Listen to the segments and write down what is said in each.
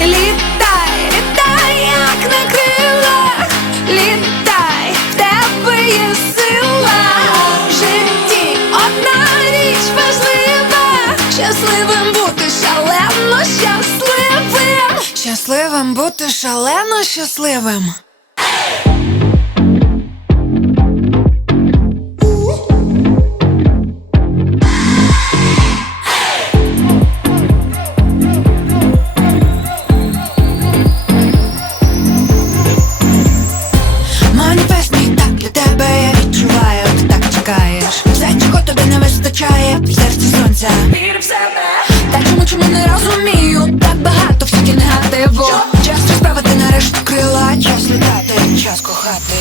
Літай, літай, як на крилах, літай, в тебе є сила. Житті одна річ важлива, щасливим бути шалено щасливим. Щасливим бути шалено щасливим. Серці. Вір в себе. Та чому чому не розумію? Так багато всяких негативу. Час розправити нарешті крила, час літати, час кохати.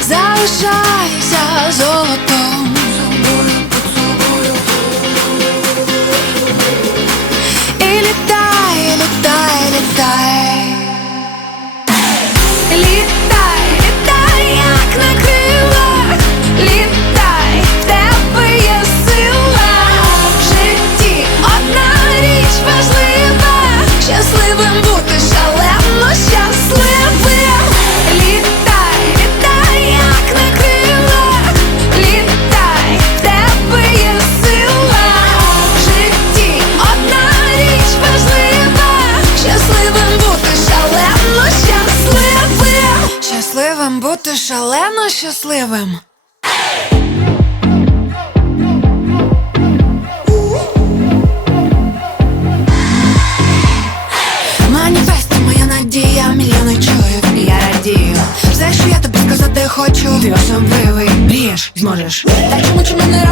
Залишайся золотом. Щасливим. Бути шалено щасливим. Маніфест моя надія, мільйони чоловік, я радію. Все, що я тобі сказати хочу, ти особливий, мрієш, зможеш. Та чому чому не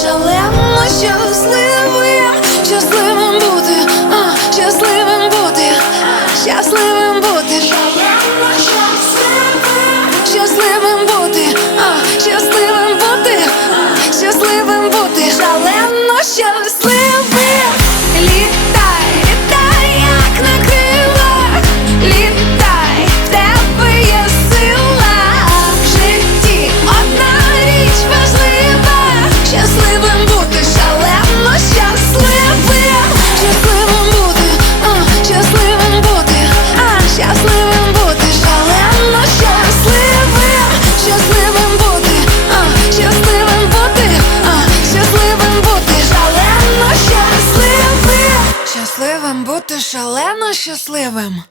шалено щасливим, щасливим бути, а, щасливим бути, щасливим бути, шалено щасливим, бути, а, щасливим бути, щасливим бути, шалено щасливим. Бути шалено щасливим.